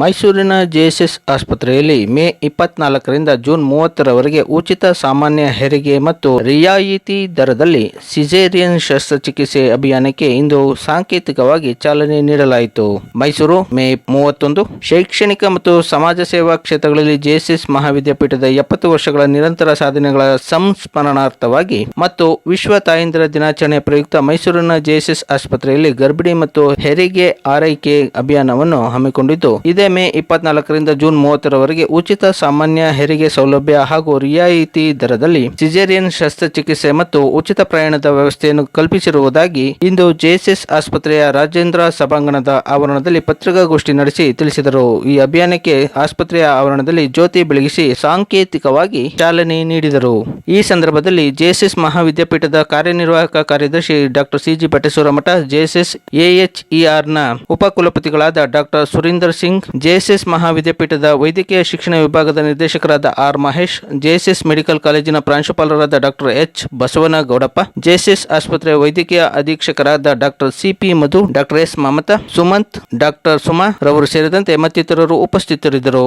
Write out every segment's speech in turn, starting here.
ಮೈಸೂರಿನ ಜೆಎಸ್ಎಸ್ ಆಸ್ಪತ್ರೆಯಲ್ಲಿ ಮೇ ಇಪ್ಪತ್ನಾಲ್ಕರಿಂದ ಜೂನ್ ಮೂವತ್ತರವರೆಗೆ ಉಚಿತ ಸಾಮಾನ್ಯ ಹೆರಿಗೆ ಮತ್ತು ರಿಯಾಯಿತಿ ದರದಲ್ಲಿ ಸಿಜೇರಿಯನ್ ಶಸ್ತ್ರಚಿಕಿತ್ಸೆ ಅಭಿಯಾನಕ್ಕೆ ಇಂದು ಸಾಂಕೇತಿಕವಾಗಿ ಚಾಲನೆ ನೀಡಲಾಯಿತು. ಮೈಸೂರು, ಮೇ ಮೂವತ್ತೊಂದು, ಶೈಕ್ಷಣಿಕ ಮತ್ತು ಸಮಾಜ ಸೇವಾ ಕ್ಷೇತ್ರಗಳಲ್ಲಿ ಜೆಎಸ್ಎಸ್ ಮಹಾವಿದ್ಯಾಪೀಠದ ಎಪ್ಪತ್ತು ವರ್ಷಗಳ ನಿರಂತರ ಸಾಧನೆಗಳ ಸಂಸ್ಮರಣಾರ್ಥವಾಗಿ ಮತ್ತು ವಿಶ್ವ ತಾಯಂದಿರ ದಿನಾಚರಣೆ ಪ್ರಯುಕ್ತ ಮೈಸೂರಿನ ಜೆಎಸ್ಎಸ್ ಆಸ್ಪತ್ರೆಯಲ್ಲಿ ಗರ್ಭಿಣಿ ಮತ್ತು ಹೆರಿಗೆ ಆರೈಕೆ ಅಭಿಯಾನವನ್ನು ಹಮ್ಮಿಕೊಂಡಿದ್ದು, ಇದೇ ಮೇ ಇಪ್ಪತ್ನಾಲ್ಕರಿಂದ ಜೂನ್ ಮೂವತ್ತರವರೆಗೆ ಉಚಿತ ಸಾಮಾನ್ಯ ಹೆರಿಗೆ ಸೌಲಭ್ಯ ಹಾಗೂ ರಿಯಾಯಿತಿ ದರದಲ್ಲಿ ಸಿಜೇರಿಯನ್ ಶಸ್ತ್ರಚಿಕಿತ್ಸೆ ಮತ್ತು ಉಚಿತ ಪ್ರಯಾಣದ ವ್ಯವಸ್ಥೆಯನ್ನು ಕಲ್ಪಿಸಿರುವುದಾಗಿ ಇಂದು ಜೆಎಸ್ಎಸ್ ಆಸ್ಪತ್ರೆಯ ರಾಜೇಂದ್ರ ಸಭಾಂಗಣದ ಆವರಣದಲ್ಲಿ ಪತ್ರಿಕಾಗೋಷ್ಠಿ ನಡೆಸಿ ತಿಳಿಸಿದರು. ಈ ಅಭಿಯಾನಕ್ಕೆ ಆಸ್ಪತ್ರೆಯ ಆವರಣದಲ್ಲಿ ಜ್ಯೋತಿ ಬೆಳಗಿಸಿ ಸಾಂಕೇತಿಕವಾಗಿ ಚಾಲನೆ ನೀಡಿದರು. ಈ ಸಂದರ್ಭದಲ್ಲಿ ಜೆಎಸ್ಎಸ್ ಮಹಾವಿದ್ಯಾಪೀಠದ ಕಾರ್ಯನಿರ್ವಾಹಕ ಕಾರ್ಯದರ್ಶಿ doctor CG Bateshwara Math JSS ಎಎಚ್ಇಆರ್ನ ಉಪಕುಲಪತಿಗಳಾದ ಡಾಕ್ಟರ್ ಸುರೀಂದರ್ ಸಿಂಗ್ ಜೆಎಸ್ಎಸ್ ಮಹಾವಿದ್ಯಾಪೀಠದ ವೈದ್ಯಕೀಯ ಶಿಕ್ಷಣ ವಿಭಾಗದ ನಿರ್ದೇಶಕರಾದ ಆರ್ ಮಹೇಶ್, ಜೆಎಸ್ಎಸ್ ಮೆಡಿಕಲ್ ಕಾಲೇಜಿನ ಪ್ರಾಂಶುಪಾಲರಾದ ಡಾಕ್ಟರ್ ಎಚ್ ಬಸವನ ಗೌಡಪ್ಪ ಜೆಎಸ್ಎಸ್ ಆಸ್ಪತ್ರೆಯ ವೈದ್ಯಕೀಯ ಅಧೀಕ್ಷಕರಾದ doctor CP Madhu, doctor S Mamata, Sumanth, doctor Suma ರವರು ಸೇರಿದಂತೆ ಮತ್ತಿತರರು ಉಪಸ್ಥಿತರಿದ್ದರು.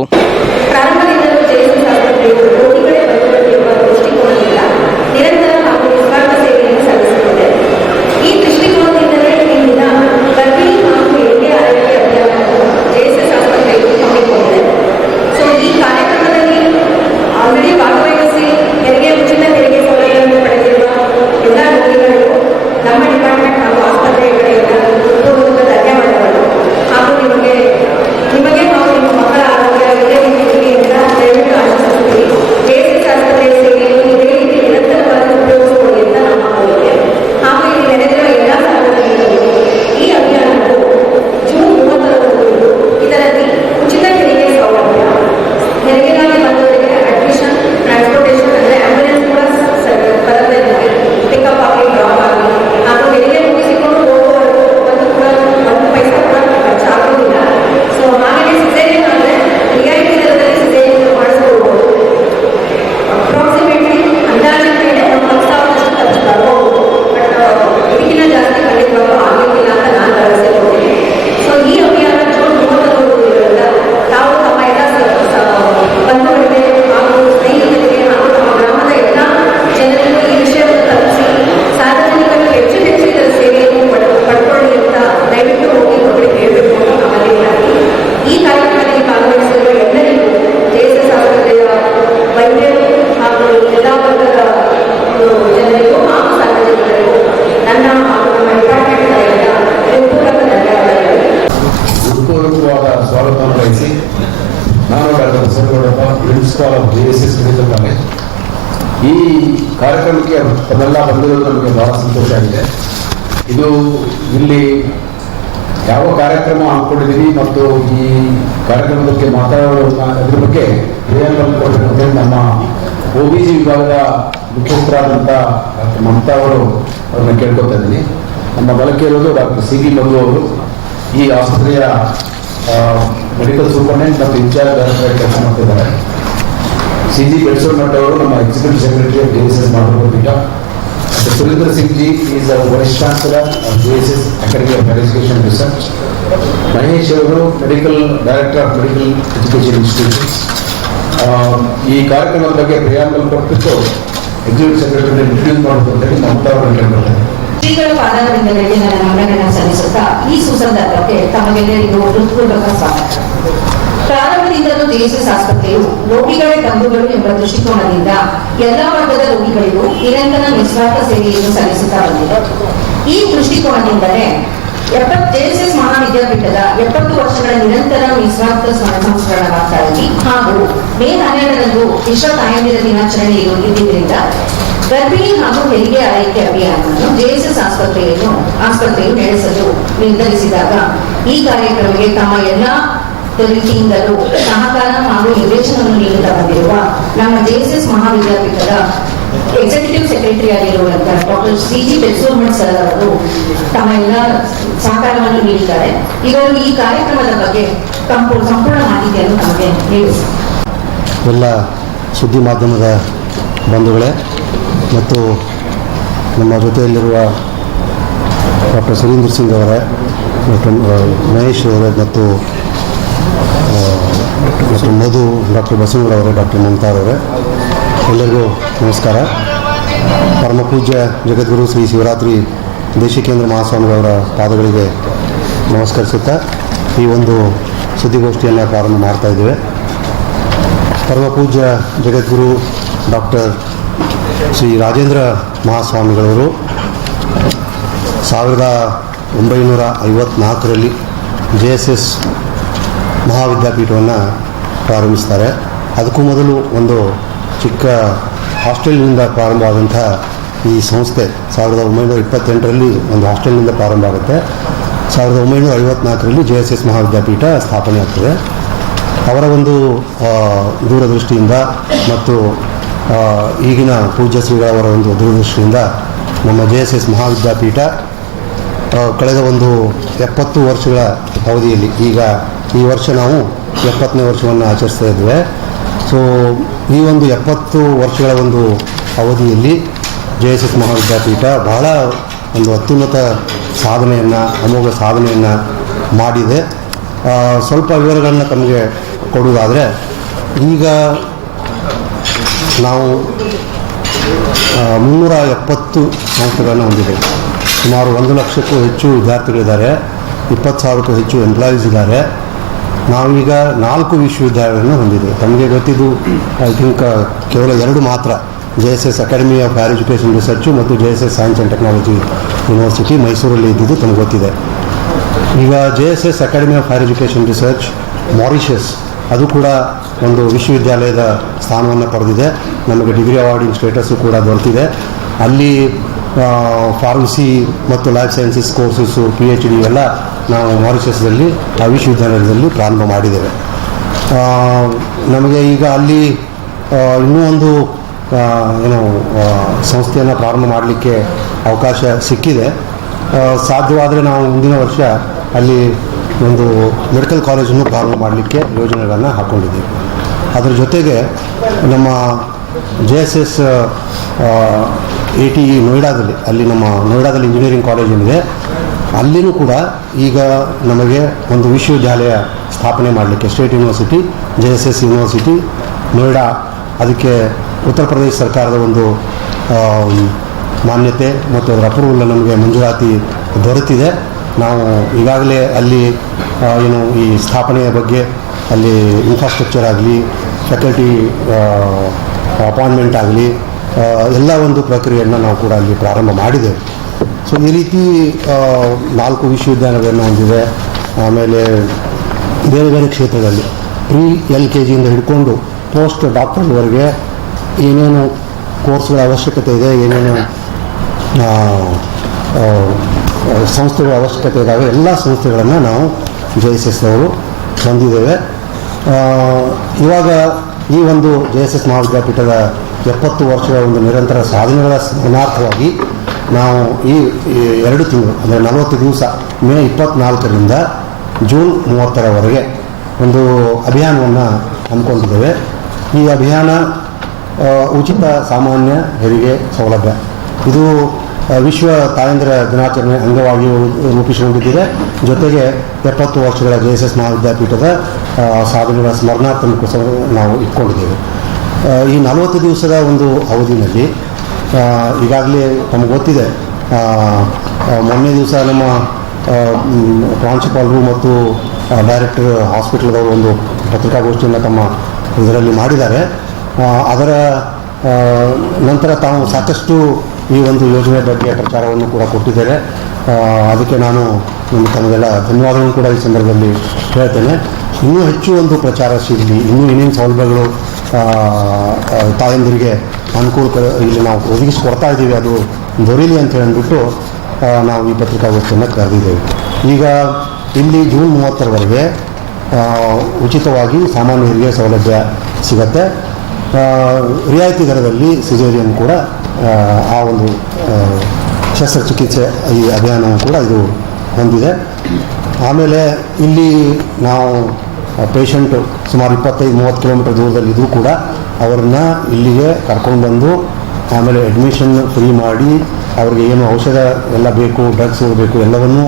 ಹಮ್ಮಿಕೊಂಡಿದ್ದೀವಿ ಮತ್ತು ಈ ಕಾರ್ಯಕ್ರಮದ ಬಗ್ಗೆ ಮಾತಾಡೋ ಅದ್ರ ಬಗ್ಗೆ ಕೊಡಬೇಕಂತ ನಮ್ಮ ಒ ಬಿ ಜಿ ವಿಭಾಗದ ಮುಖ್ಯಸ್ಥರಾದಂಥ ಡಾಕ್ಟರ್ ಮಮತಾ ಅವರು ಅವ್ರನ್ನ ಕೇಳ್ಕೊತಾ ಇದ್ದೀನಿ. ನಮ್ಮ ಬಳಕೆ ಇರೋದು ಡಾಕ್ಟರ್ ಸಿ ಬಿ ಮಧು ಅವರು. ಈ ಆಸ್ಪತ್ರೆಯ ಮೆಡಿಕಲ್ ಸೂಪರ್ಡೆಂಟ್ ಮತ್ತು ಇನ್ಚಾರ್ಜ್ ಡೈರೆಕ್ಟರ್ ಕೆಲಸ ಮಾಡ್ತಿದ್ದಾರೆ. ಸಿ ಜಿ ಬೆಡ್ಸೋಮಠ ಅವರು ನಮ್ಮ executive secretary of D S S ಪೀಠ ಮತ್ತು Surinder Singh Ji is our Vice Chancellor of JSS Academy of Education Research. ಅವರು medical director of medical education institutions ಈ ಕಾರ್ಯಕ್ರಮದ ಬಗ್ಗೆ ಪ್ರಿಯಾಂಬಲ್ ಕೊಟ್ಬಿಟ್ಟು ಎಕ್ಸಿಕ್ಯೂಟಿವ್ ಸೆಕ್ರೆಟರಿ ಇಂಟ್ರೊಡ್ಯೂಸ್ ಹೇಳಿ ಮಮತಾ ಅವರು ಶ್ರೀಗಳ ಪಾದಗಳಿಂದಲೇ ನನ್ನ ವಂದನೆಯನ್ನು ಸಲ್ಲಿಸುತ್ತಾ ಈ ಸುಸಂದರ್ಭಕ್ಕೆ ತಮಗೆಲ್ಲರಿಗೂ ಹೃತ್ಪೂರ್ವಕ ಸ್ವಾಗತ. ಪ್ರಾರಂಭದಿಂದಲೂ ಜೆಎಸ್ಎಸ್ ಆಸ್ಪತ್ರೆಯು ರೋಗಿಗಳೇ ಬಂಧುಗಳು ಎಂಬ ದೃಷ್ಟಿಕೋನದಿಂದ ಎಲ್ಲಾ ವರ್ಗದ ರೋಗಿಗಳಿಗೂ ನಿರಂತರ ನಿಸ್ವಾರ್ಥ ಸೇವೆಯನ್ನು ಸಲ್ಲಿಸುತ್ತಾ ಬಂದಿದೆ. ಈ ದೃಷ್ಟಿಕೋನದಿಂದಲೇ ಎಪ್ಪತ್ ಜೆಎಸ್ಎಸ್ ಮಹಾವಿದ್ಯಾಪೀಠದ ಎಪ್ಪತ್ತು ವರ್ಷಗಳ ನಿರಂತರ ನಿಸ್ವಾರ್ಥ ಸ್ಮ- ಸಂಸ್ಮರಣಾರ್ಥವಾಗಿ ಹಾಗೂ ಮೇ ಹನ್ನೆರಡರಂದು ವಿಶ್ವ ತಾಯಂದಿರ ದಿನಾಚರಣೆ ಇರು- ಇದ್ದಿದ್ದರಿಂದ ಗರ್ಭಿಣಿ ಹಾಗೂ ಹೆರಿಗೆ ಆರೈಕೆ ಅಭಿಯಾನವನ್ನು ಜೆಎಸ್ಎಸ್ ಆಸ್ಪತ್ರೆಯನ್ನು ಆಸ್ಪತ್ರೆಯು ನಡೆಸಲು ನಿರ್ಧರಿಸಿದಾಗ ಈ ಕಾರ್ಯಕ್ರಮಕ್ಕೆ ತಮ್ಮ ಎಲ್ಲಾ ರೀತಿಯಿಂದಲೂ ಸಹಕಾರ ಹಾಗೂ ನಿರ್ದೇಶನವನ್ನು ನೀಡುತ್ತಾ ಬಂದಿರುವ ನಮ್ಮ ಜೆಎಸ್ಎಸ್ ಮಹಾವಿದ್ಯಾಪೀಠದ ಎಕ್ಸಿಕ್ಯೂಟಿವ್ ಸೆಕ್ರೆಟರಿ ಆಗಿರುವಂತಹ doctor C G Betsurmath sir ಅವರು ತಮ್ಮ ಎಲ್ಲ ಸಹಕಾರವನ್ನು ನೀಡಿದ್ದಾರೆ. ಇವರು ಈ ಕಾರ್ಯಕ್ರಮದ ಬಗ್ಗೆ ಸಂಪೂರ್ಣ ಮಾಹಿತಿಯನ್ನು ನಮಗೆ ನೀಡಿದ್ದಾರೆ ಎಲ್ಲ ಸುದ್ದಿ ಮಾಧ್ಯಮದ ಬಂಧುಗಳೇ ಮತ್ತು ನಮ್ಮ ಜೊತೆಯಲ್ಲಿರುವ ಡಾಕ್ಟರ್ ಸುರೇಂದ್ರ ಸಿಂಗ್ ಅವರ ಡಾಕ್ಟರ್ ಮಹೇಶ್ ಅವರ ಮತ್ತು ಡಾಕ್ಟರ್ ಮಧು, ಡಾಕ್ಟರ್ ಬಸವನಗೌಡವರೇ ಡಾಕ್ಟರ್ ಮಮತಾರವರೇ ಎಲ್ಲರಿಗೂ ನಮಸ್ಕಾರ. ಪರಮ ಪೂಜ್ಯ ಜಗದ್ಗುರು ಶ್ರೀ ಶಿವರಾತ್ರಿ ದೇಶಿಕೇಂದ್ರ ಮಹಾಸ್ವಾಮಿಗಳವರ ಪಾದಗಳಿಗೆ ನಮಸ್ಕರಿಸುತ್ತಾ ಈ ಒಂದು ಸುದ್ದಿಗೋಷ್ಠಿಯನ್ನು ಪ್ರಾರಂಭ ಮಾಡ್ತಾ ಇದ್ದೇವೆ. ಪರಮ ಪೂಜ್ಯ ಜಗದ್ಗುರು ಡಾಕ್ಟರ್ ಶ್ರೀ ರಾಜೇಂದ್ರ ಮಹಾಸ್ವಾಮಿಗಳವರು ಸಾವಿರದ ಒಂಬೈನೂರ ಐವತ್ನಾಲ್ಕರಲ್ಲಿ ಜೆ ಎಸ್ ಎಸ್ ಮಹಾವಿದ್ಯಾಪೀಠವನ್ನು ಪ್ರಾರಂಭಿಸ್ತಾರೆ. ಅದಕ್ಕೂ ಮೊದಲು ಒಂದು ಚಿಕ್ಕ ಹಾಸ್ಟೆಲ್ನಿಂದ ಪ್ರಾರಂಭವಾದಂಥ ಈ ಸಂಸ್ಥೆ ಸಾವಿರದ ಒಂಬೈನೂರ ಇಪ್ಪತ್ತೆಂಟರಲ್ಲಿ ಒಂದು ಹಾಸ್ಟೆಲ್ನಿಂದ ಪ್ರಾರಂಭ ಆಗುತ್ತೆ. ಸಾವಿರದ ಒಂಬೈನೂರ ಐವತ್ನಾಲ್ಕರಲ್ಲಿ ಜೆ ಎಸ್ ಎಸ್ ಮಹಾವಿದ್ಯಾಪೀಠ ಸ್ಥಾಪನೆ ಆಗ್ತದೆ. ಅವರ ಒಂದು ದೂರದೃಷ್ಟಿಯಿಂದ ಮತ್ತು ಈಗಿನ ಪೂಜ್ಯ ಶ್ರೀಗಳವರ ಒಂದು ದೂರದೃಷ್ಟಿಯಿಂದ ನಮ್ಮ ಜೆ ಎಸ್ ಎಸ್ ಮಹಾವಿದ್ಯಾಪೀಠ ಕಳೆದ ಒಂದು ಎಪ್ಪತ್ತು ವರ್ಷಗಳ ಅವಧಿಯಲ್ಲಿ ಈಗ ಈ ವರ್ಷ ನಾವು ಎಪ್ಪತ್ತನೇ ವರ್ಷವನ್ನು ಆಚರಿಸ್ತಾ ಇದ್ದೇವೆ ಸೊ ಈ ಒಂದು ಎಪ್ಪತ್ತು ವರ್ಷಗಳ ಒಂದು ಅವಧಿಯಲ್ಲಿ ಜೆ ಎಸ್ ಎಸ್ ಮಹಾವಿದ್ಯಾಪೀಠ ಬಹಳ ಒಂದು ಅತ್ಯುನ್ನತ ಸಾಧನೆಯನ್ನು, ಅಮೋಘ ಸಾಧನೆಯನ್ನು ಮಾಡಿದೆ. ಸ್ವಲ್ಪ ವಿವರಗಳನ್ನು ತಮಗೆ ಕೊಡುವುದಾದರೆ, ಈಗ ನಾವು ಮುನ್ನೂರ ಎಪ್ಪತ್ತು ಸಂಸ್ಥೆಗಳನ್ನು ಹೊಂದಿದ್ದೇವೆ ಸುಮಾರು ಒಂದು ಲಕ್ಷಕ್ಕೂ ಹೆಚ್ಚು ವಿದ್ಯಾರ್ಥಿಗಳಿದ್ದಾರೆ. ಇಪ್ಪತ್ತು ಸಾವಿರಕ್ಕೂ ಹೆಚ್ಚು ಎಂಪ್ಲಾಯೀಸ್ ಇದ್ದಾರೆ. ನಾವೀಗ ನಾಲ್ಕು ವಿಶ್ವವಿದ್ಯಾಲಯಗಳನ್ನು ಹೊಂದಿದ್ದೇವೆ. ತಮಗೆ ಗೊತ್ತಿದ್ದು ಐ ಥಿಂಕ್ ಕೇವಲ ಎರಡು ಮಾತ್ರ. J S S academy of higher education research ಮತ್ತು J S S science and technology university ಮೈಸೂರಲ್ಲಿ ಇದ್ದಿದ್ದು ತಮಗೆ ಗೊತ್ತಿದೆ. ಈಗ J S S academy of higher education research Mauritius ಅದು ಕೂಡ ಒಂದು ವಿಶ್ವವಿದ್ಯಾಲಯದ ಸ್ಥಾನವನ್ನು ಪಡೆದಿದೆ. ನಮಗೆ ಡಿಗ್ರಿ ಅವಾರ್ಡಿಂಗ್ ಸ್ಟೇಟಸ್ಸು ಕೂಡ ದೊರೆತಿದೆ ಅಲ್ಲಿ ಫಾರ್ಮಸಿ ಮತ್ತು life sciences courses P H D ಎಲ್ಲ ನಾವು ಮಾರಿಷಸ್ದಲ್ಲಿ ಆ ವಿಶ್ವವಿದ್ಯಾಲಯದಲ್ಲಿ ಪ್ರಾರಂಭ ಮಾಡಿದ್ದೇವೆ. ನಮಗೆ ಈಗ ಅಲ್ಲಿ ಇನ್ನೂ ಒಂದು ಏನು ಸಂಸ್ಥೆಯನ್ನು ಪ್ರಾರಂಭ ಮಾಡಲಿಕ್ಕೆ ಅವಕಾಶ ಸಿಕ್ಕಿದೆ. ಸಾಧ್ಯವಾದರೆ ನಾವು ಮುಂದಿನ ವರ್ಷ ಅಲ್ಲಿ ಒಂದು ಮೆಡಿಕಲ್ ಕಾಲೇಜನ್ನು ಪ್ರಾರಂಭ ಮಾಡಲಿಕ್ಕೆ ಯೋಜನೆಗಳನ್ನು ಹಾಕ್ಕೊಂಡಿದ್ದೀವಿ ಅದರ ಜೊತೆಗೆ ನಮ್ಮ J S S A T E ನೋಯ್ಡಾದಲ್ಲಿ, ಅಲ್ಲಿ ನಮ್ಮ ನೋಯ್ಡಾದಲ್ಲಿ ಇಂಜಿನಿಯರಿಂಗ್ ಕಾಲೇಜ್ ಏನಿದೆ, ಅಲ್ಲಿನೂ ಕೂಡ ಈಗ ನಮಗೆ ಒಂದು ವಿಶ್ವವಿದ್ಯಾಲಯ ಸ್ಥಾಪನೆ ಮಾಡಲಿಕ್ಕೆ state university J S S university Noida, ಅದಕ್ಕೆ ಉತ್ತರ ಪ್ರದೇಶ ಸರ್ಕಾರದ ಒಂದು ಮಾನ್ಯತೆ ಮತ್ತು ಅದರ ಅಪ್ರೂವಲ್ ನಮಗೆ ಮಂಜೂರಾತಿ ದೊರೆತಿದೆ. ನಾವು ಈಗಾಗಲೇ ಅಲ್ಲಿ ಏನು ಈ ಸ್ಥಾಪನೆಯ ಬಗ್ಗೆ ಅಲ್ಲಿ ಇನ್ಫ್ರಾಸ್ಟ್ರಕ್ಚರ್ ಆಗಲಿ ಫ್ಯಾಕಲ್ಟಿ ಅಪಾಯಿಂಟ್ಮೆಂಟ್ ಆಗಲಿ ಎಲ್ಲ ಒಂದು ಪ್ರಕ್ರಿಯೆಯನ್ನು ನಾವು ಕೂಡ ಅಲ್ಲಿ ಪ್ರಾರಂಭ ಮಾಡಿದ್ದೇವೆ. ಸೊ ಈ ರೀತಿ ನಾಲ್ಕು ವಿಶ್ವವಿದ್ಯಾಲಯಗಳನ್ನು ಹೊಂದಿದೆ. ಆಮೇಲೆ ಬೇರೆ ಬೇರೆ ಕ್ಷೇತ್ರದಲ್ಲಿ ಪ್ರೀ ಎಲ್ ಕೆ ಜಿಯಿಂದ ಹಿಡ್ಕೊಂಡು ಪೋಸ್ಟ್ ಡಾಕ್ಟರ್ವರೆಗೆ ಏನೇನು ಕೋರ್ಸ್ಗಳ ಅವಶ್ಯಕತೆ ಇದೆ, ಏನೇನು ಸಂಸ್ಥೆಗಳ ಅವಶ್ಯಕತೆ ಇದ್ದಾವೆ ಎಲ್ಲ ಸಂಸ್ಥೆಗಳನ್ನು ನಾವು ಜೆ ಎಸ್ ಎಸ್ ಅವರು ಹೊಂದಿದ್ದೇವೆ ಇವಾಗ ಈ ಒಂದು ಜೆ ಎಸ್ ಎಸ್ ಮಹಾವಿದ್ಯಾಪೀಠದ ಎಪ್ಪತ್ತು ವರ್ಷಗಳ ಒಂದು ನಿರಂತರ ಸಾಧನೆಗಳ ಸ್ಮರಣಾರ್ಥವಾಗಿ ನಾವು ಈ ಎರಡು ತಿಂಗಳು, ಅಂದರೆ ನಲವತ್ತು ದಿವಸ, ಮೇ ಇಪ್ಪತ್ತ್ನಾಲ್ಕರಿಂದ ಜೂನ್ ಮೂವತ್ತರವರೆಗೆ ಒಂದು ಅಭಿಯಾನವನ್ನು ಹಮ್ಮಿಕೊಂಡಿದ್ದೇವೆ. ಈ ಅಭಿಯಾನ ಉಚಿತ ಸಾಮಾನ್ಯ ಹೆರಿಗೆ ಸೌಲಭ್ಯ. ಇದು ವಿಶ್ವ ತಾಯಂದಿರ ದಿನಾಚರಣೆ ಅಂಗವಾಗಿ ರೂಪಿಸಿಕೊಂಡಿದ್ದಿದೆ ಜೊತೆಗೆ ಎಪ್ಪತ್ತು ವರ್ಷಗಳ ಜೆ ಎಸ್ ಎಸ್ ಮಹಾವಿದ್ಯಾಪೀಠದ ಸಾಧನೆಗಳ ಸ್ಮರಣಾರ್ಥಕ್ಕೋಸ್ಕರ ನಾವು ಇಟ್ಕೊಂಡಿದ್ದೇವೆ. ಈ ನಲವತ್ತು ದಿವಸದ ಒಂದು ಅವಧಿನಲ್ಲಿ ಆ, ಈಗಾಗಲೇ ನಮಗೆ ಗೊತ್ತಿದೆ ಮೊನ್ನೆ ದಿವಸ ನಮ್ಮ ಪ್ರಾಂಶುಪಾಲರು ಮತ್ತು ಡೈರೆಕ್ಟರ್ ಹಾಸ್ಪಿಟಲ್ದವರು ಒಂದು ಪತ್ರಿಕಾಗೋಷ್ಠಿಯನ್ನು ತಮ್ಮ ಇದರಲ್ಲಿ ಮಾಡಿದ್ದಾರೆ. ಅದರ ನಂತರ ತಾವು ಸಾಕಷ್ಟು ಈ ಒಂದು ಯೋಜನೆ ಬಗ್ಗೆ ಪ್ರಚಾರವನ್ನು ಕೂಡ ಕೊಟ್ಟಿದ್ದಾರೆ ಅದಕ್ಕೆ ನಾನು ನಿಮ್ಮ ತಮಗೆಲ್ಲ ಧನ್ಯವಾದಗಳನ್ನು ಕೂಡ ಈ ಸಂದರ್ಭದಲ್ಲಿ ಹೇಳ್ತೇನೆ. ಇನ್ನೂ ಹೆಚ್ಚು ಒಂದು ಪ್ರಚಾರ ಸಿಗಲಿ ಇನ್ನೂ ಏನೇನು ಸೌಲಭ್ಯಗಳು ತಾಯಂದಿರಿಗೆ ಅನುಕೂಲ ಇಲ್ಲಿ ನಾವು ಒದಗಿಸಿಕೊಡ್ತಾ ಇದ್ದೀವಿ, ಅದು ದೊರೀಲಿ ಅಂತ ಹೇಳಿಬಿಟ್ಟು ನಾವು ಈ ಪತ್ರಿಕಾಗೋಷ್ಠಿಯನ್ನು ಕರೆದಿದ್ದೇವೆ. ಈಗ ಇಲ್ಲಿ ಜೂನ್ ಮೂವತ್ತರವರೆಗೆ ಉಚಿತವಾಗಿ ಸಾಮಾನ್ಯ ಹೆರಿಗೆ ಸೌಲಭ್ಯ ಸಿಗತ್ತೆ. ರಿಯಾಯಿತಿ ದರದಲ್ಲಿ ಸಿಜೇರಿಯನ್ ಕೂಡ ಆ, ಒಂದು ಶಸ್ತ್ರಚಿಕಿತ್ಸೆ ಈ ಅಭಿಯಾನವು ಕೂಡ ಇದು ಹೊಂದಿದೆ. ಆಮೇಲೆ ಇಲ್ಲಿ ನಾವು ಪೇಷಂಟು ಸುಮಾರು ಇಪ್ಪತ್ತೈದು ಮೂವತ್ತು ಕಿಲೋಮೀಟರ್ ದೂರದಲ್ಲಿದ್ದರೂ ಕೂಡ ಅವ್ರನ್ನ ಇಲ್ಲಿಗೆ ಕರ್ಕೊಂಡು ಬಂದು ಆಮೇಲೆ ಅಡ್ಮಿಷನ್ ಫ್ರೀ ಮಾಡಿ ಅವ್ರಿಗೆ ಏನು ಔಷಧ ಎಲ್ಲ ಬೇಕು ಡ್ರಗ್ಸ್ ಬೇಕು ಎಲ್ಲವನ್ನೂ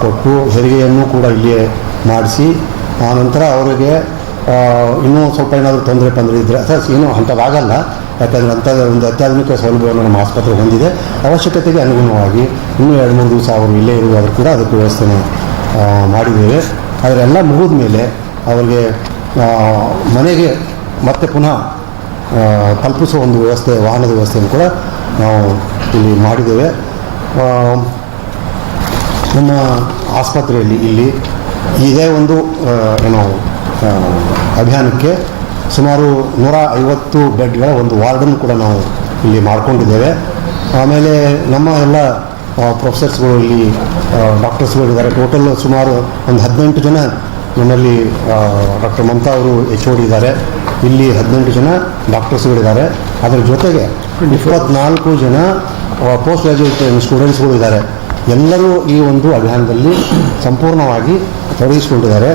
ಕೊಟ್ಟು ಹೆರಿಗೆಯನ್ನು ಕೂಡ ಇಲ್ಲಿಯೇ ಮಾಡಿಸಿ ಆನಂತರ ಅವರಿಗೆ ಇನ್ನೂ ಸ್ವಲ್ಪ ಏನಾದರೂ ತೊಂದರೆ ತೊಂದರೆ ಇದ್ದರೆ ಅಥವಾ ಏನೂ ಹಂತವಾಗಲ್ಲ ಯಾಕಂದರೆ ಅಂಥ ಒಂದು ಅತ್ಯಾಧುನಿಕ ಸೌಲಭ್ಯವನ್ನು ನಮ್ಮ ಆಸ್ಪತ್ರೆ ಹೊಂದಿದೆ. ಅವಶ್ಯಕತೆಗೆ ಅನುಗುಣವಾಗಿ ಇನ್ನೂ ಎರಡು, ಮೂರು ದಿವಸ ಅವರು ಇಲ್ಲೇ ಇರುವಾದರೂ ಕೂಡ ಅದಕ್ಕೆ ವ್ಯವಸ್ಥೆನ ಮಾಡಿದ್ದೇವೆ. ಅದರೆಲ್ಲ ಮುಗಿದ ಮೇಲೆ ಅವರಿಗೆ ಮನೆಗೆ ಮತ್ತೆ ಪುನಃ ತಲುಪಿಸುವ ಒಂದು ವ್ಯವಸ್ಥೆ, ವಾಹನದ ವ್ಯವಸ್ಥೆಯನ್ನು ಕೂಡ ನಾವು ಇಲ್ಲಿ ಮಾಡಿದ್ದೇವೆ. ನಮ್ಮ ಆಸ್ಪತ್ರೆಯಲ್ಲಿ ಇಲ್ಲಿ ಇದೇ ಒಂದು ಏನು ಅಭಿಯಾನಕ್ಕೆ ಸುಮಾರು ನೂರ ಐವತ್ತು ಬೆಡ್ಗಳ ಒಂದು ವಾರ್ಡನ್ನು ಕೂಡ ನಾವು ಇಲ್ಲಿ ಮಾಡ್ಕೊಂಡಿದ್ದೇವೆ. ಆಮೇಲೆ ನಮ್ಮ ಎಲ್ಲ ಪ್ರೊಫೆಸರ್ಸ್ಗಳು ಇಲ್ಲಿ ಡಾಕ್ಟರ್ಸ್ಗಳು ಇದ್ದಾರೆ. ಟೋಟಲ್ ಸುಮಾರು ಒಂದು ಹದಿನೆಂಟು ಜನ ನಮ್ಮಲ್ಲಿ ಡಾಕ್ಟರ್ ಮಮತಾ ಅವರು, ಎಚ್ ಓ ಡಿ ಇದ್ದಾರೆ. ಇಲ್ಲಿ ಹದಿನೆಂಟು ಜನ ಡಾಕ್ಟರ್ಸ್ಗಳಿದ್ದಾರೆ ಅದರ ಜೊತೆಗೆ ಇಪ್ಪತ್ನಾಲ್ಕು ಜನ ಪೋಸ್ಟ್ ಗ್ರ್ಯಾಜುಯೇಟ್ ಸ್ಟೂಡೆಂಟ್ಸ್ಗಳು ಇದ್ದಾರೆ. ಎಲ್ಲರೂ ಈ ಒಂದು ಅಭಿಯಾನದಲ್ಲಿ ಸಂಪೂರ್ಣವಾಗಿ ತೊಡಗಿಸಿಕೊಂಡಿದ್ದಾರೆ.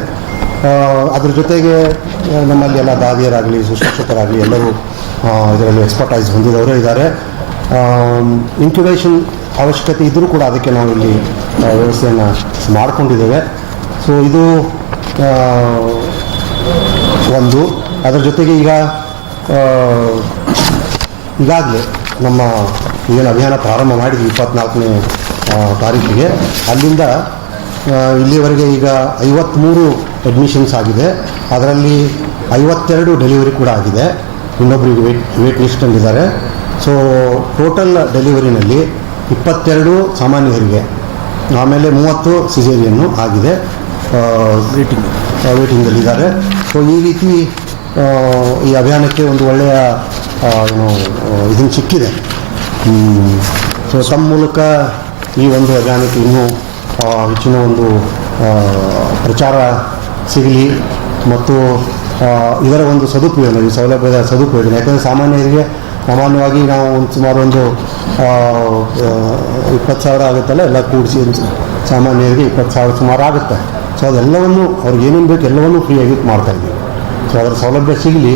ಅದ್ರ ಜೊತೆಗೆ ನಮ್ಮಲ್ಲಿ ಎಲ್ಲ ದಾದಿಯರಾಗಲಿ, ಸುಶಿಕ್ಷಕರಾಗಲಿ, ಎಲ್ಲರೂ ಇದರಲ್ಲಿ ಎಕ್ಸ್ಪರ್ಟೈಸ್ ಹೊಂದಿದವರೇ ಇದ್ದಾರೆ. ಇನ್ಕ್ಯುಬೇಷನ್ ಅವಶ್ಯಕತೆ ಇದ್ದರೂ ಕೂಡ ಅದಕ್ಕೆ ನಾವು ಇಲ್ಲಿ ವ್ಯವಸ್ಥೆಯನ್ನು ಮಾಡಿಕೊಂಡಿದ್ದೇವೆ. ಸೊ ಇದು ಒಂದು. ಅದರ ಜೊತೆಗೆ ಈಗ ಈಗಾಗಲೇ ನಮ್ಮ, ಏನು ಅಭಿಯಾನ ಪ್ರಾರಂಭ ಮಾಡಿದ್ವಿ ಇಪ್ಪತ್ನಾಲ್ಕನೇ ತಾರೀಕಿಗೆ. ಅಲ್ಲಿಂದ ಇಲ್ಲಿವರೆಗೆ ಈಗ ಐವತ್ತ್ಮೂರು ಅಡ್ಮಿಷನ್ಸ್ ಆಗಿದೆ. ಅದರಲ್ಲಿ ಐವತ್ತೆರಡು ಡೆಲಿವರಿ ಕೂಡ ಆಗಿದೆ. ಇನ್ನೊಬ್ಬರಿಗೆ ವೇಟ್ ವೇಟ್ ಲಿಸ್ಟಲ್ಲಿದ್ದಾರೆ ಸೊ ಟೋಟಲ್ ಡೆಲಿವರಿನಲ್ಲಿ ಇಪ್ಪತ್ತೆರಡು ಸಾಮಾನ್ಯರಿಗೆ ಆಮೇಲೆ ಮೂವತ್ತು ಸಿಜೇರಿಯನ್ನು ಆಗಿದೆ. ವೇಟಿಂಗ್ ವೇಟಿಂಗಲ್ಲಿದ್ದಾರೆ ಸೊ ಈ ರೀತಿ ಈ ಅಭಿಯಾನಕ್ಕೆ ಒಂದು ಒಳ್ಳೆಯ ಏನು ಇದನ್ನು ಸಿಕ್ಕಿದೆ. ಸೊ ತಮ್ಮ ಮೂಲಕ ಈ ಒಂದು ಅಭಿಯಾನಕ್ಕೆ ಇನ್ನೂ ಹೆಚ್ಚಿನ ಒಂದು ಪ್ರಚಾರ ಸಿಗಲಿ ಮತ್ತು ಇದರ ಒಂದು ಸದುಪಯೋಗ, ಈ ಸೌಲಭ್ಯದ ಸದುಪಯೋಗ, ಯಾಕಂದರೆ ಸಾಮಾನ್ಯರಿಗೆ ಸಾಮಾನ್ಯವಾಗಿ ನಾವು ಒಂದು ಸುಮಾರು ಒಂದು ಇಪ್ಪತ್ತು ಸಾವಿರ ಆಗುತ್ತಲ್ಲ, ಎಲ್ಲ ಕೂಡಿಸಿ ಸಾಮಾನ್ಯರಿಗೆ ಇಪ್ಪತ್ತು ಸಾವಿರ ಸುಮಾರು ಆಗುತ್ತೆ. ಸೊ ಅದೆಲ್ಲವನ್ನು ಅವ್ರಿಗೆ ಏನೇನು ಬೇಕು ಎಲ್ಲವನ್ನೂ ಫ್ರೀಯಾಗಿ ಮಾಡ್ತಾ ಇದ್ದೀವಿ. ಸೊ ಅದರ ಸೌಲಭ್ಯ ಸಿಗಲಿ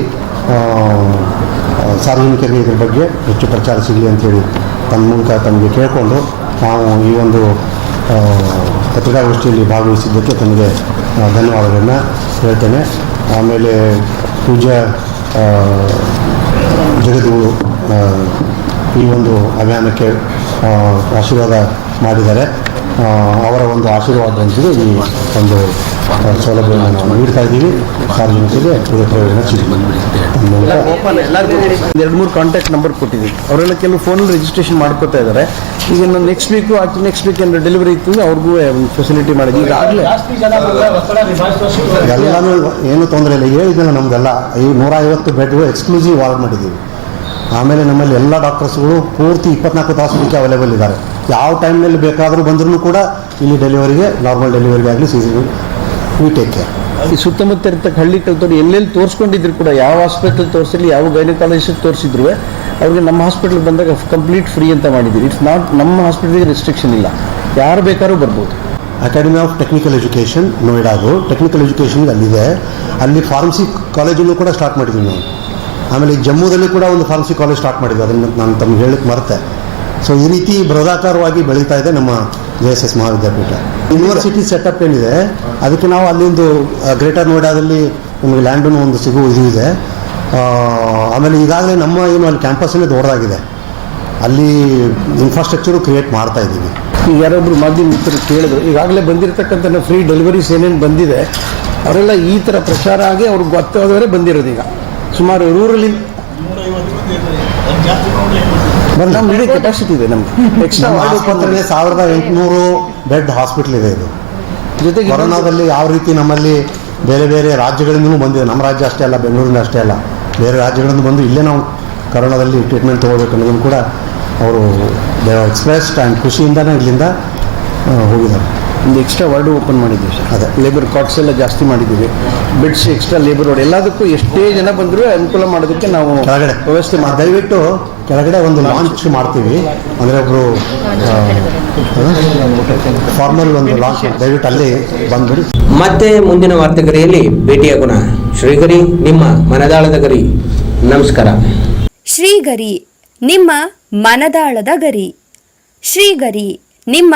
ಸಾರ್ವಜನಿಕರಿಗೆ ಇದ್ರ ಬಗ್ಗೆ ಹೆಚ್ಚು ಪ್ರಚಾರ ಸಿಗಲಿ ಅಂತೇಳಿ ತಮ್ಮ ಮೂಲಕ ತಮಗೆ ಕೇಳಿಕೊಂಡು ನಾವು ಈ ಒಂದು ಪತ್ರಿಕಾಗೋಷ್ಠಿಯಲ್ಲಿ ಭಾಗವಹಿಸಿದ್ದಕ್ಕೆ ತಮಗೆ ಧನ್ಯವಾದಗಳನ್ನು ಹೇಳ್ತೇನೆ. ಆಮೇಲೆ ಪೂಜಾ ಜಗದ್ಗುರು ಈ ಒಂದು ಅಭಿಯಾನಕ್ಕೆ ಆಶೀರ್ವಾದ ಮಾಡಿದ್ದಾರೆ. ಅವರ ಒಂದು ಆಶೀರ್ವಾದದೊಂದಿಗೆ ಈ ಒಂದು ಸೌಲಭ್ಯವನ್ನು ನಾವು ನೀಡ್ತಾ ಇದ್ದೀವಿ. ಸಾರ್ವಜನಿಕರಿಗೆ ಎರಡು ಮೂರು ಕಾಂಟ್ಯಾಕ್ಟ್ ನಂಬರ್ ಕೊಟ್ಟಿದ್ದೀವಿ. ಅವರೆಲ್ಲ ಕೆಲವು ಫೋನಲ್ಲಿ ರಿಜಿಸ್ಟ್ರೇಷನ್ ಮಾಡ್ಕೋತಾ ಇದ್ದಾರೆ. ಈಗ ನಾನು ನೆಕ್ಸ್ಟ್ ವೀಕು ಆಚೆ ನೆಕ್ಸ್ಟ್ ವೀಕ್ ಏನಾದ್ರು ಡೆಲಿವರಿ ಇತ್ತು ಅಂದ್ರೆ ಅವ್ರಿಗೂ ಒಂದು ಫೆಸಿಲಿಟಿ ಮಾಡಿದ್ವಿ ಈಗಾಗಲೇ ಎಲ್ಲನೂ ಏನು ತೊಂದರೆ ಇಲ್ಲ. ಹೇಳಿದ್ದಲ್ಲ ನಮಗೆಲ್ಲ. ಈ ನೂರ ಐವತ್ತು ಬೆಡ್ ಎಕ್ಸ್ಕ್ಲೂಸಿವ್ ವಾರ್ಡ್ ಮಾಡಿದ್ದೀವಿ. ಆಮೇಲೆ ನಮ್ಮಲ್ಲಿ ಎಲ್ಲ ಡಾಕ್ಟರ್ಸ್ಗಳು ಪೂರ್ತಿ ಇಪ್ಪತ್ನಾಲ್ಕು ತಾಸು ಅವೈಲೇಬಲ್ ಇದ್ದಾರೆ. ಯಾವ ಟೈಮ್ನಲ್ಲಿ ಬೇಕಾದರೂ ಬಂದ್ರೂ ಕೂಡ ಇಲ್ಲಿ ಡೆಲಿವರಿಗೆ ನಾರ್ಮಲ್ ಡೆಲಿವರಿಗೆ ಆಗಲಿ ಸೀಸನ್ ವಿ ಟೇಕ್ ಕೇರ್ ಈ ಸುತ್ತಮುತ್ತ ಇರ್ತಕ್ಕ ಹಳ್ಳಿ ಕಲ್ತವ್ರು ಎಲ್ಲೆಲ್ಲಿ ತೋರಿಸ್ಕೊಂಡಿದ್ರು ಕೂಡ ಯಾವ ಹಾಸ್ಪಿಟಲ್ ತೋರಿಸಲಿ ಯಾವ ಗೈನಕಾಲಜಿಸ್ಟ್ ತೋರಿಸಿದ್ರು ಅವ್ರಿಗೆ ನಮ್ಮ ಹಾಸ್ಪಿಟಲ್ ಬಂದಾಗ ಕಂಪ್ಲೀಟ್ ಫ್ರೀ ಅಂತ ಮಾಡಿದ್ದೀವಿ ಇಟ್ಸ್ ನಾಟ್ ನಮ್ಮ ಹಾಸ್ಪಿಟಲ್ಗೆ ರೆಸ್ಟ್ರಿಕ್ಷನ್ ಇಲ್ಲ. ಯಾರು ಬೇಕಾದ್ರೂ ಬರ್ಬೋದು. ಅಕಾಡೆಮಿ ಆಫ್ ಟೆಕ್ನಿಕಲ್ ಎಜುಕೇಷನ್ ನೋಯ್ಡಾದು ಟೆಕ್ನಿಕಲ್ ಎಜುಕೇಷನ್ ಅಲ್ಲಿದೆ. ಅಲ್ಲಿ ಫಾರ್ಮಸಿ ಕಾಲೇಜನ್ನು ಕೂಡ ಸ್ಟಾರ್ಟ್ ಮಾಡಿದ್ವಿ ನಾವು. ಆಮೇಲೆ ಜಮ್ಮುದಲ್ಲಿ ಕೂಡ ಒಂದು ಫಾರ್ಮಸಿ ಕಾಲೇಜ್ ಸ್ಟಾರ್ಟ್ ಮಾಡಿದ್ವಿ. ಅದನ್ನು ನಾನು ತಮ್ಗೆ ಹೇಳಕ್ಕೆ ಮರೆತೆ. ಸೊ ಈ ರೀತಿ ಬೃಹದಾಕಾರವಾಗಿ ಬೆಳೀತಾ ಇದೆ ನಮ್ಮ J S S Mahavidyapeetha university setup ಏನಿದೆ ಅದಕ್ಕೆ ನಾವು ಅಲ್ಲಿ ಒಂದು ಗ್ರೇಟರ್ ನೋಯ್ಡಾದಲ್ಲಿ ನಮಗೆ ಲ್ಯಾಂಡನ್ನು ಒಂದು ಸಿಗುವ ಇದು ಇದೆ. ಆಮೇಲೆ ಈಗಾಗಲೇ ನಮ್ಮ ಏನು ಅಲ್ಲಿ ಕ್ಯಾಂಪಸ್ಸಲ್ಲೇ ದೊಡ್ಡದಾಗಿದೆ. ಅಲ್ಲಿ ಇನ್ಫ್ರಾಸ್ಟ್ರಕ್ಚರು ಕ್ರಿಯೇಟ್ ಮಾಡ್ತಾ ಇದ್ದೀವಿ. ಈಗ ಯಾರೊಬ್ಬರು ಮಾಧ್ಯಮ ಮಿತ್ರರು ಕೇಳಿದ್ರು ಈಗಾಗಲೇ ಬಂದಿರತಕ್ಕಂಥ ಫ್ರೀ ಡೆಲಿವರೀಸ್ ಏನೇನು ಬಂದಿದೆ ಅವರೆಲ್ಲ ಈ ಥರ ಪ್ರಚಾರ ಆಗಿ ಅವ್ರಿಗೆ ಗೊತ್ತಾದವರೇ ಬಂದಿರೋದು ಈಗ. ಸುಮಾರು ರೂರಲಿ ನಮ್ಮ ಇಡೀ ಕೆಪಾಸಿಟಿ ಇದೆ ನಮ್ಗೆ. ಎಕ್ಸ್ಟ್ರಾ ಆಸ್ಪತ್ರೆಗೆ ಸಾವಿರದ ಎಂಟುನೂರು ಬೆಡ್ ಹಾಸ್ಪಿಟಲ್ ಇದೆ ಇದು. ಜೊತೆಗೆ ಕೊರೋನಾದಲ್ಲಿ ಯಾವ ರೀತಿ ನಮ್ಮಲ್ಲಿ ಬೇರೆ ಬೇರೆ ರಾಜ್ಯಗಳಿಂದಲೂ ಬಂದಿದೆ. ನಮ್ಮ ರಾಜ್ಯ ಅಷ್ಟೇ ಅಲ್ಲ ಬೆಂಗಳೂರಿನ ಅಷ್ಟೇ ಅಲ್ಲ. ಬೇರೆ ರಾಜ್ಯಗಳಿಂದ ಬಂದು ಇಲ್ಲೇ ನಾವು ಕರೋನಾದಲ್ಲಿ ಟ್ರೀಟ್ಮೆಂಟ್ ತೊಗೋಬೇಕು ಅನ್ನೋದನ್ನು ಕೂಡ ಅವರು ಎಕ್ಸ್ಪ್ರೆಸ್ಡ್ ಆ್ಯಂಡ್ ಖುಷಿಯಿಂದನೇ ಇಲ್ಲಿಂದ ಹೋಗಿದ್ದಾರೆ. ಒಂದು ಎಕ್ಸ್ಟ್ರಾ ವಾರ್ಡು ಓಪನ್ ಮಾಡಿದ್ದೀವಿ ಸರ್. ಅದೇ. ಲೇಬರ್ ಕಾಟ್ಸ್ ಎಲ್ಲ ಜಾಸ್ತಿ ಮಾಡಿದ್ದೀವಿ. ಬೆಡ್ಸ್ ಎಕ್ಸ್ಟ್ರಾ ಲೇಬರ್ ವಾರ್ಡ್ ಎಲ್ಲದಕ್ಕೂ ಎಷ್ಟೇ ಜನ ಬಂದರೂ ಅನುಕೂಲ ಮಾಡೋದಕ್ಕೆ ನಾವು ಕೆಳಗಡೆ. ವ್ಯವಸ್ಥೆ ಮಾಡಿ ದಯವಿಟ್ಟು ಕೆಳಗಡೆ ಒಂದು ಲಾಂಚ್ ಮಾಡ್ತೀವಿ. ಅಂದರೆ ಒಬ್ಬರು ಫಾರ್ಮಲ್ ಒಂದು ಲಾಂಚ್ ದಯವಿಟ್ಟು ಅಲ್ಲಿ ಬಂದ್ಬಿಡಿ. ಮತ್ತೆ ಮುಂದಿನ ವಾರ್ತೆಗರಿಯಲ್ಲಿ ಭೇಟಿಯಾಗೋಣ ಶ್ರೀಗರಿ ನಿಮ್ಮ ಮನದಾಳದ ಗರಿ. ನಮಸ್ಕಾರ. ಶ್ರೀಗರಿ ನಿಮ್ಮ ಮನದಾಳದ ಗರಿ. ಶ್ರೀಗರಿ ನಿಮ್ಮ